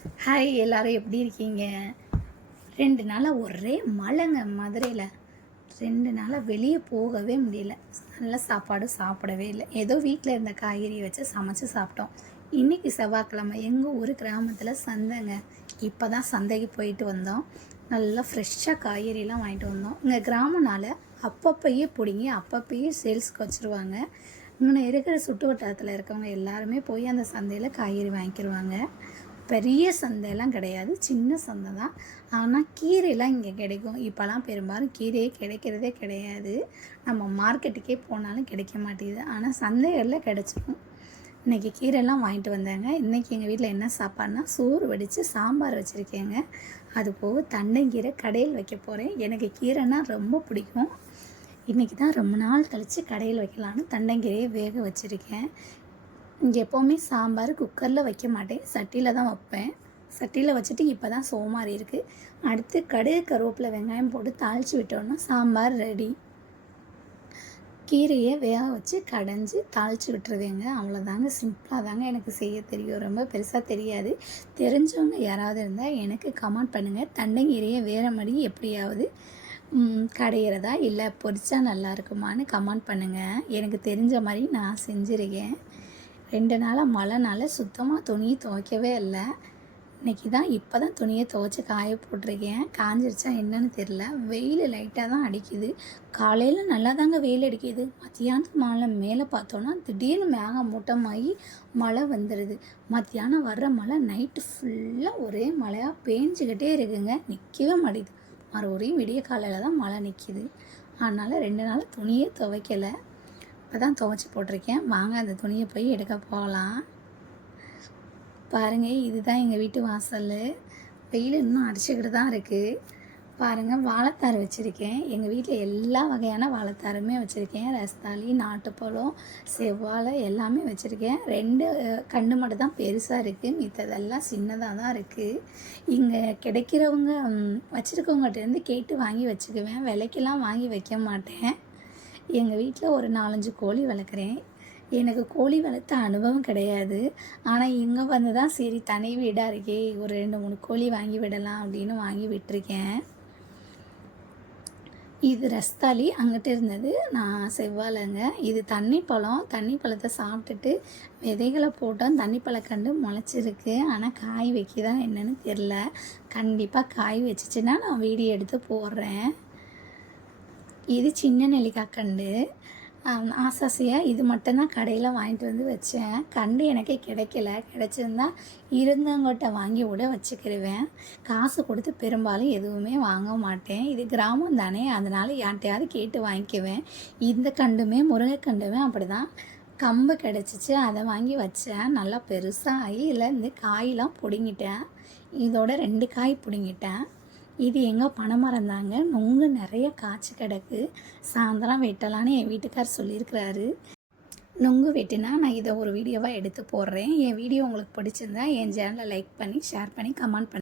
Hi எல்லாரும் எப்படி இருக்கீங்க? 2 நாளாக ஒரே மழைங்க மதுரையில். 2 நாளாக வெளியே போகவே முடியல. நல்ல சாப்பாடு சாப்பிடவே இல்லை. ஏதோ வீட்டில் இருந்த காய்கறி வச்சு சமைச்சு சாப்பிட்டோம். இன்றைக்கி செவ்வாய்க்கிழமை எங்கள் ஊர் கிராமத்தில் சந்தைங்க. இப்போ தான் சந்தைக்கு போயிட்டு வந்தோம். நல்லா ஃப்ரெஷ்ஷாக காய்கறிலாம் வாங்கிட்டு வந்தோம். இங்கே கிராமனால் அப்பப்பையே பிடுங்கி அப்பப்பையே சேல்ஸ்க்கு வச்சுருவாங்க. இங்கே இருக்கிற சுற்று வட்டாரத்தில் இருக்கவங்க எல்லாருமே போய் அந்த சந்தையில் காய்கறி வாங்கிக்கிடுவாங்க. பெரிய சந்தையெல்லாம் கிடையாது, சின்ன சந்தை தான். ஆனால் கீரைலாம் இங்கே கிடைக்கும். இப்போலாம் பெரும்பாலும் கீரையே கிடைக்கிறதே கிடையாது. நம்ம மார்க்கெட்டுக்கே போனாலும் கிடைக்க மாட்டேங்குது. ஆனால் சந்தைகளில் கிடச்சிடும். இன்றைக்கி கீரைலாம் வாங்கிட்டு வந்தாங்க. இன்றைக்கி எங்கள் வீட்டில் என்ன சாப்பாடுனா சோறு வடித்து சாம்பார் வச்சுருக்கேங்க. அது போக தண்டங்கீரை கடையில் வைக்க போகிறேன். எனக்கு கீரைனா ரொம்ப பிடிக்கும். இன்றைக்கி தான் ரொம்ப நாள் கழித்து கடையில் வைக்கலான்னு தண்டங்கீரையை வேக வச்சுருக்கேன். இங்கே எப்போவுமே சாம்பார் குக்கரில் வைக்க மாட்டேன், சட்டியில் தான் வைப்பேன். சட்டியில் வச்சுட்டு இப்போ தான் சோமாரி இருக்குது. அடுத்து கடுகு கருவேப்பிலை வெங்காயம் போட்டு தாளித்து விட்டோன்னா சாம்பார் ரெடி. கீரையை வேக வச்சு கடைஞ்சி தாளித்து விட்டுருவேங்க. அவ்வளோதாங்க, சிம்பிளாக தாங்க எனக்கு செய்ய தெரியும். ரொம்ப பெருசாக தெரியாது. தெரிஞ்சவங்க யாராவது இருந்தால் எனக்கு கமெண்ட் பண்ணுங்கள். தண்டங்கீரையை வேறு மாதிரி எப்படியாவது கடையிறதா இல்லை பொரிச்சா நல்லா இருக்குமான்னு கமெண்ட் பண்ணுங்கள். எனக்கு தெரிஞ்ச மாதிரி நான் செஞ்சுருக்கேன். 2 நாளாக மழைனால சுத்தமாக துணியை துவைக்கவே இல்லை. இன்றைக்கி தான் இப்போ தான் துணியை துவைச்சி காய போட்டிருக்கேன். காஞ்சிருச்சா என்னன்னு தெரில. வெயில் லைட்டாக தான் அடிக்குது. காலையில் நல்லா தாங்க வெயில் அடிக்குது. மத்தியானத்துக்கு மேலே பார்த்தோன்னா திடீர்னு மேகம் மூட்டமாகி மழை வந்துடுது. மத்தியானம் வர்ற மழை நைட்டு ஃபுல்லாக ஒரே மழையாக பேஞ்சிக்கிட்டே இருக்குங்க. நிற்கவே மாட்டேங்குது. மறுபடியும் விடிய காலையில் தான் மழை நிற்கிது. அதனால் 2 நாள் துணியே துவைக்கலை. இப்போ தான் துவைச்சி போட்டிருக்கேன். வாங்க அந்த துணியை போய் எடுக்க போகலாம். பாருங்கள், இதுதான் எங்கள் வீட்டு வாசல். வெயில் இன்னும் அடிச்சுக்கிட்டு தான் இருக்குது. பாருங்கள், வாழைத்தார் வச்சுருக்கேன். எங்கள் வீட்டில் எல்லா வகையான வாழைத்தாருமே வச்சுருக்கேன். ரஸ்தாளி, நாட்டுப்பழம், செவ்வாழை எல்லாமே வச்சுருக்கேன். 2 கன்று மட்டும் தான் பெருசாக இருக்குது. மித்ததெல்லாம் சின்னதாக தான் இருக்குது. இங்கே கிடைக்கிறவங்க வச்சுருக்கவங்ககிட்டேருந்து கேட்டு வாங்கி வச்சுக்குவேன். விலைக்கெல்லாம் வாங்கி வைக்க மாட்டேன். எங்கள் வீட்டில் ஒரு 4-5 கோழி வளர்க்குறேன். எனக்கு கோழி வளர்த்த அனுபவம் கிடையாது. ஆனால் இங்கே வந்து தான் சரி தனி வீடாக இருக்கே, ஒரு 2-3 கோழி வாங்கி விடலாம் அப்படின்னு வாங்கி விட்டுருக்கேன். இது ரஸ்தாளி, அங்கிட்ட இருந்தது நான் செவ்வாழைங்க. இது தண்ணி பழத்தை சாப்பிட்டுட்டு விதைகளை போட்டோம். தண்ணி பழக்கண்டு முளைச்சிருக்கு. ஆனால் காய் வைக்கிதா என்னன்னு தெரில. கண்டிப்பாக காய் வச்சிச்சுன்னா நான் வீடியோ எடுத்து போடுறேன். இது சின்ன நெல்லிக்காய் கண்டு. ஆசாசியாக இது மட்டும்தான் கடையில் வாங்கிட்டு வந்து வச்சேன். கண்டு எனக்கு கிடைக்கல. கிடச்சிருந்தா இருந்தவங்கள்கிட்ட வாங்கி விட வச்சுக்கிடுவேன். காசு கொடுத்து பெரும்பாலும் எதுவுமே வாங்க மாட்டேன். இது கிராமம் தானே, அதனால் யார்கிட்டையாவது கேட்டு வாங்கிக்குவேன். இந்த கண்டுமே முருங்கைக்கண்டுமே அப்படி தான். கம்பு கிடச்சிச்சு, அதை வாங்கி வச்சேன். நல்லா பெருசாகி இதில் இந்த காயெலாம் பிடுங்கிட்டேன். இதோட 2 காய் பிடுங்கிட்டேன். இது எங்கள் பனைமரம் தாங்க. நொங்கு நிறைய காய்ச்சி கிடக்கு. சாயந்தரம் வெட்டலான்னு என் வீட்டுக்கார் சொல்லியிருக்கிறாரு. நொங்கு வெட்டினா நான் இதை ஒரு வீடியோவாக எடுத்து போடுறேன். என் வீடியோ உங்களுக்கு பிடிச்சிருந்தா என் சேனலை லைக் பண்ணி ஷேர் பண்ணி கமெண்ட் பண்ணி